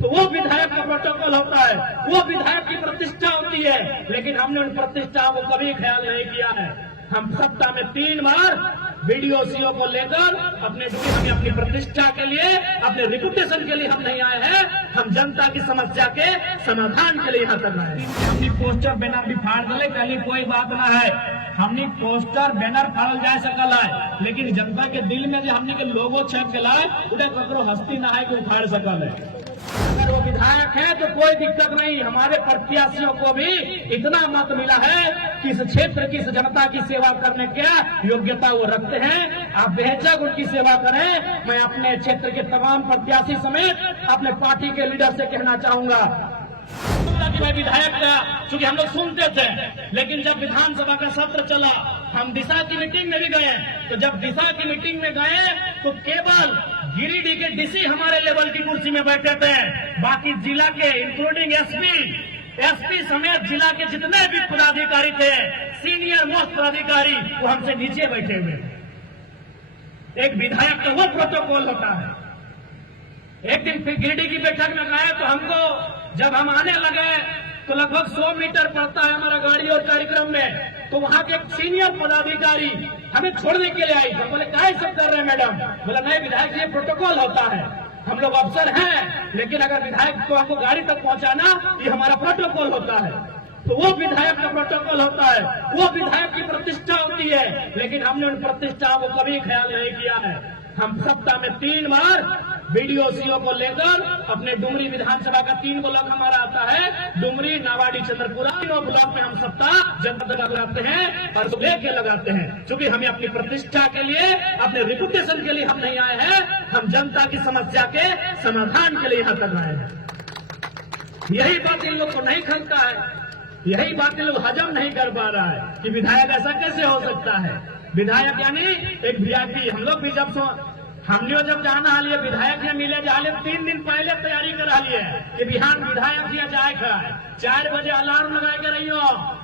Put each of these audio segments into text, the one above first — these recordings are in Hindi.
तो वो विधायक का प्रोटोकॉल होता है, वो विधायक की प्रतिष्ठा होती है। लेकिन हमने उन प्रतिष्ठाओं को कभी ख्याल नहीं किया है। हम सप्ताह में 3 बार वीडियो सीओ को लेकर अपनी प्रतिष्ठा के लिए, अपने रिपुटेशन के लिए हम नहीं आए हैं। हम जनता की समस्या के समाधान के लिए यहाँ तक आए हैं। हमने पोस्टर बैनर भी फाड़ दिले, कहीं कोई बात ना है। हमने पोस्टर बैनर फाड़ल जा सकल है, लेकिन जनता के दिल में जो हमने के लोगो छप गया है, उन्हें ककरो हस्ती ना है कि उखाड़ सकल है। अगर वो विधायक है तो कोई दिक्कत नहीं। हमारे प्रत्याशियों को भी इतना मत मिला है कि इस क्षेत्र की, इस जनता की सेवा करने क्या योग्यता वो रखते हैं। आप बेहिचक उनकी सेवा करें। मैं अपने क्षेत्र के तमाम प्रत्याशी समेत अपने पार्टी के लीडर से कहना चाहूंगा कि भाई विधायक का, चूंकि हम लोग सुनते थे, लेकिन जब विधानसभा का सत्र चला, हम दिशा की मीटिंग में भी गए। तो जब दिशा की मीटिंग में गए तो केवल गिरिडीह के डीसी हमारे लेवल की कुर्सी में बैठे थे। बाकी जिला के इंक्लूडिंग एसपी समेत जिला के जितने भी पदाधिकारी थे, सीनियर मोस्ट पदाधिकारी, वो हमसे नीचे बैठे हुए। एक विधायक का वो प्रोटोकॉल होता है। एक दिन फिर गिरिडीह की बैठक में गए तो हमको, जब हम आने लगे तो लगभग 100 मीटर पड़ता है हमारा गाड़ी और कार्यक्रम में। तो वहां के एक सीनियर पदाधिकारी हमें छोड़ने के लिए आई। तो बोले क्या सब कर रहे हैं मैडम? बोला नहीं विधायक जी, ये प्रोटोकॉल होता है, हम लोग अफसर हैं, लेकिन अगर विधायक को हमको गाड़ी तक पहुंचाना, ये हमारा प्रोटोकॉल होता है। तो वो विधायक का प्रोटोकॉल होता है, वो विधायक की प्रतिष्ठा होती है। लेकिन हमने उन प्रतिष्ठाओं को कभी ख्याल नहीं किया है। हम सप्ताह में 3 बार वीडियो सीओ को लेकर अपने डुमरी विधानसभा का 3 ब्लॉक हमारा आता है, डुमरी, नावाडी, चंद्रपुरा, तीनों ब्लॉक में हम सप्ताह जनता लगाते हैं और लेके लगाते हैं। क्योंकि हमें अपनी प्रतिष्ठा के लिए, अपने रिपुटेशन के लिए हम नहीं आए हैं। हम जनता की समस्या के समाधान के लिए यहाँ तक आए हैं। यही बात इन लोग को नहीं खलता है, यही बात इन लोग हजम नहीं कर पा रहा है कि विधायक ऐसा कैसे हो सकता है। विधायक यानी एक वीआईपी। हम लोग भी हमने जब जाना हालिए विधायक ने मिले जाले 3 दिन पहले तैयारी करा लिए कि बिहान विधायक जी जाए खा 4 बजे अलार्म लगा के रहियो,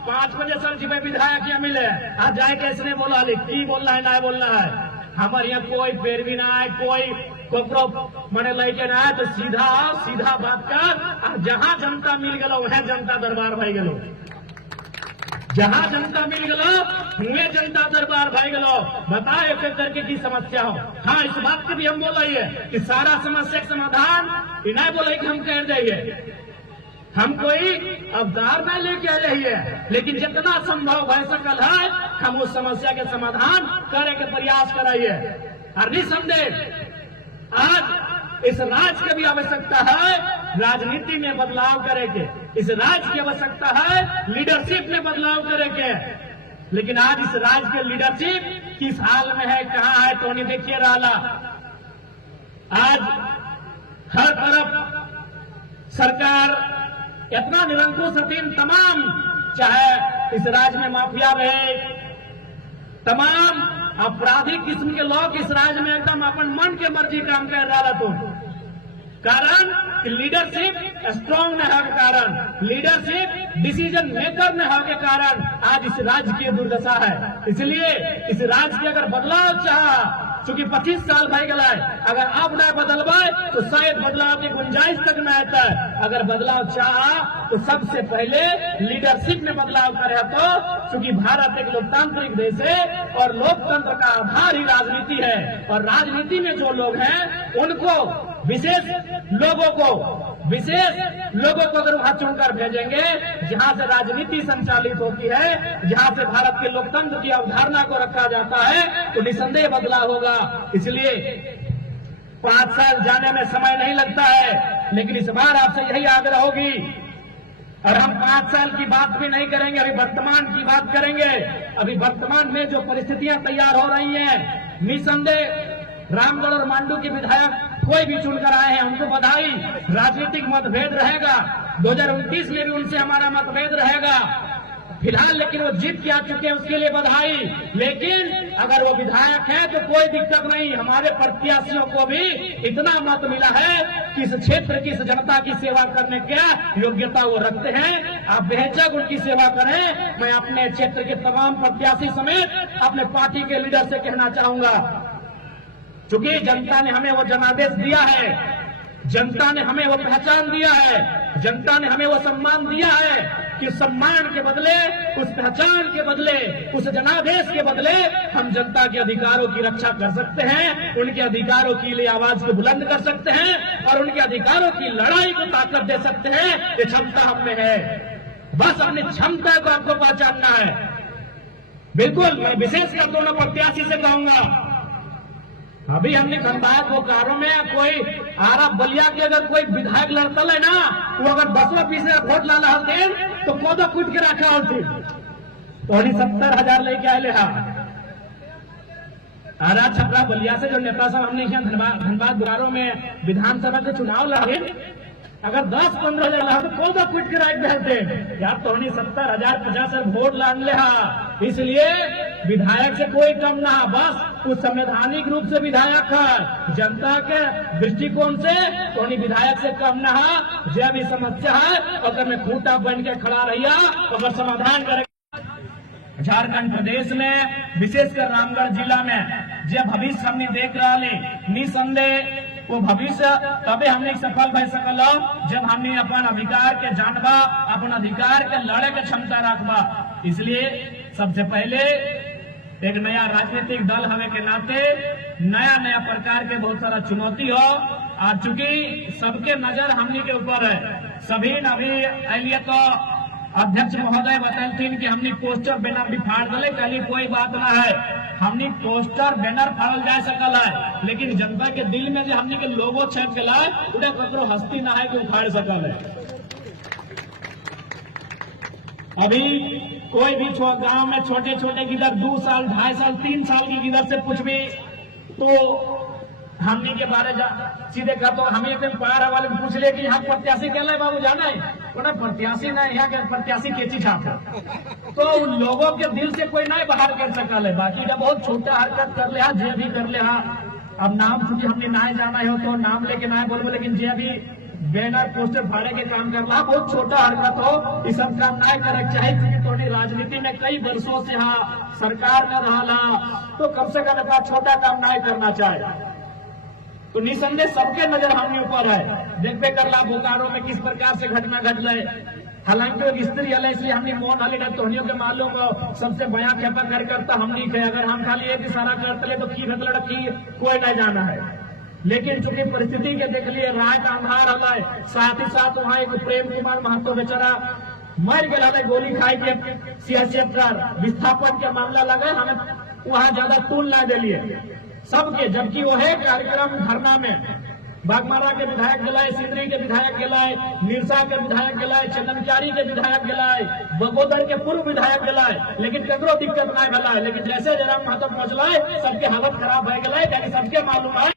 5 बजे सर जी भाई विधायक यहाँ मिले। आज जाए कैसे बोला की बोलना है ना बोलना है। हमारे यहाँ कोई पैरवी ना है, कोई कोकरो मने लेके ना है। तो सीधा बात कर। जहाँ जनता मिल गलो वह जनता दरबार भाई गलो, जहाँ जनता मिल गलो हुए जनता दरबार भाई गलो। बताओ एक करके की समस्या हो। हाँ, इस बात की भी हम बोला है कि सारा समस्या का समाधान इन्हें बोले कि हम कर देंगे। हम कोई अवतार न लेके आ रही है, लेकिन जितना संभव है सकल है हम उस समस्या के समाधान करने के प्रयास कराइए। और निसंदेह आज इस राज्य की भी आवश्यकता है राजनीति में बदलाव करेंगे। इस राज्य की आवश्यकता है लीडरशिप में बदलाव करेंगे। लेकिन आज इस राज्य के लीडरशिप किस हाल में है, कहाँ है, तो नहीं देखिए रहा। आज हर तरफ सरकार इतना निरंकुश अधीन, तमाम चाहे इस राज्य में माफिया रहे, तमाम आपराधिक किस्म के लोग इस राज्य में एकदम अपन मन के मर्जी काम कर रहा तो कारण लीडरशिप स्ट्रांग न होने के कारण, लीडरशिप डिसीजन मेकर न होने के कारण आज इस राज्य की दुर्दशा है। इसलिए इस राज्य के अगर बदलाव चाहा, चूंकि 25 साल भाई गला है, अगर अब न बदलवाए तो शायद बदलाव की गुंजाइश तक न आता है। अगर बदलाव चाहा तो सबसे पहले लीडरशिप में बदलाव करे। तो चूंकि भारत एक लोकतांत्रिक देश है और लोकतंत्र का आधार ही राजनीति है, और राजनीति में जो लोग हैं उनको विशेष लोगों को अगर वहां चुनकर भेजेंगे जहां से राजनीति संचालित होती है, जहां से भारत के लोकतंत्र की अवधारणा को रखा जाता है, तो निसंदेह बदलाव होगा। इसलिए 5 साल जाने में समय नहीं लगता है, लेकिन इस बार आपसे यही आग्रह होगी। और हम 5 साल की बात भी नहीं करेंगे, अभी वर्तमान की बात करेंगे। अभी वर्तमान में जो परिस्थितियां तैयार हो रही हैं, निसंदेह रामगढ़ और मांडू के विधायक कोई भी चुनकर आए हैं उनको बधाई। राजनीतिक मतभेद रहेगा, 2029 में भी उनसे हमारा मतभेद रहेगा फिलहाल, लेकिन वो जीत के आ चुके हैं, उसके लिए बधाई। लेकिन अगर वो विधायक है तो कोई दिक्कत नहीं। हमारे प्रत्याशियों को भी इतना मत मिला है कि इस क्षेत्र की, इस जनता की सेवा करने क्या योग्यता वो रखते हैं। आप बेहिचक उनकी सेवा करें। मैं अपने क्षेत्र के तमाम प्रत्याशी समेत अपने पार्टी के लीडर से कहना चाहूंगा, चूंकि जनता ने हमें वो जनादेश दिया है जनता ने हमें वो पहचान दिया है, जनता ने हमें वो सम्मान दिया है कि सम्मान के बदले, उस पहचान के बदले, उस जनादेश के बदले हम जनता के अधिकारों की रक्षा कर सकते हैं, उनके अधिकारों के लिए आवाज को बुलंद कर सकते हैं और उनके अधिकारों की लड़ाई को ताकत दे सकते हैं। ये क्षमता हम में है। बस अपनी क्षमता को आपको पहचानना है। बिल्कुल मैं विशेषकर दोनों प्रत्याशी से कहूंगा, अभी हमने धनबाद बोकारो में कोई आरा बलिया के अगर कोई विधायक लड़ता है ना, वो अगर 10-20 वोट लाना हल्के तो कोदो कूट के रखा हल्के तो 70,000 लेके आए हा। आरा छपरा बलिया से जो नेता सब हमने यहाँ धनबाद बोकारो में विधानसभा के चुनाव लड़े, अगर 10-15 हजार ला तो कोदो कूट के रख देते यार, तो 70,000 50 वोट लान ले हा। इसलिए विधायक से कोई कम ना, बस उस संवैधानिक रूप से विधायक है, जनता के दृष्टिकोण से तो विधायक से कम ना है। जो भी समस्या है अगर मैं खूंटा बन के खड़ा रहिया अगर समाधान करेगा। झारखंड प्रदेश में विशेषकर रामगढ़ जिला में जब भविष्य हमने देख रहा निसंदेह वो भविष्य तबे हमने सफल भय सकल जब हमने अपन अधिकार के जानबा, अपन अधिकार के लड़े के क्षमता रखबा। इसलिए सबसे पहले एक नया राजनीतिक दल हमें के नाते नया नया प्रकार के बहुत सारा चुनौती हो, और चूंकि सबके नजर हमनी के ऊपर है, सभी अभी अलिए तो अध्यक्ष महोदय बतालथिन कि हमनी पोस्टर बैनर भी फाड़ दले, कल कोई बात ना है, हमनी पोस्टर बैनर फाड़ल जा सकल है, लेकिन जनता के दिल में जो हमनी के लोगो छप गया उड़ा ककरो हस्ती ना है कि उखाड़ सकल है। अभी कोई भी गांव में छोटे छोटे गिदर 2 साल 2.5 साल 3 साल की गिदर से कुछ भी तो हमनी के बारे सीधे कहा तो हमें एक दिन पार वाले पूछ ले कि यहाँ प्रत्याशी कहला बाबू जाना है, तो प्रत्याशी ना यहाँ के प्रत्याशी के चीज तो उन लोगों के दिल से कोई नहीं बाहर कर सकल है। बाकी जब बहुत छोटा हरकत कर ले जे भी कर ले, अब नाम चूंकि हमने ना जाना है तो नाम लेके ना बोलबो, लेकिन जे भी बैनर पोस्टर फाड़े के काम कर रहा बहुत छोटा हरकत हो, इस सब काम ना करे चाहिए, क्योंकि थोड़ी राजनीति में कई वर्षों से सरकार में रहा तो कम से कम छोटा काम ना करना चाहे। तो निसंदेह सबके नजर हमने ऊपर है, देखते करला बोकारो में किस प्रकार से घटना घट गए। हालांकि एक स्त्री है इसलिए हमने मौन हले ना, तोहनियों के मालूम सबसे बया खेपा कर करता हमनी के, अगर हम खाली एक इशारा करते तो की लड़की कोई नहीं जाना है, लेकिन चूंकि परिस्थिति के देख लिए राय का अंधार हल, साथ ही साथ वहाँ एक प्रेम कुमार महतो बेचारा मर गया, गोली खाई के सियासत विस्थापन के मामला लगे, हमें वहाँ ज्यादा टूल ना दिलिए सबके, जबकि वो है कार्यक्रम धरना में बागमारा के विधायक गलाए, सिंदरी के विधायक गलाए, निरसा के विधायक गलाए, चंदनचारी के विधायक गलाए, बगोदर के पूर्व विधायक गलाए, लेकिन ककरो दिक्कत नहीं भला है। लेकिन जैसे जयराम महतो पहुंचलाए सबके हालत खराब हो गए, यानी सबके मालूम है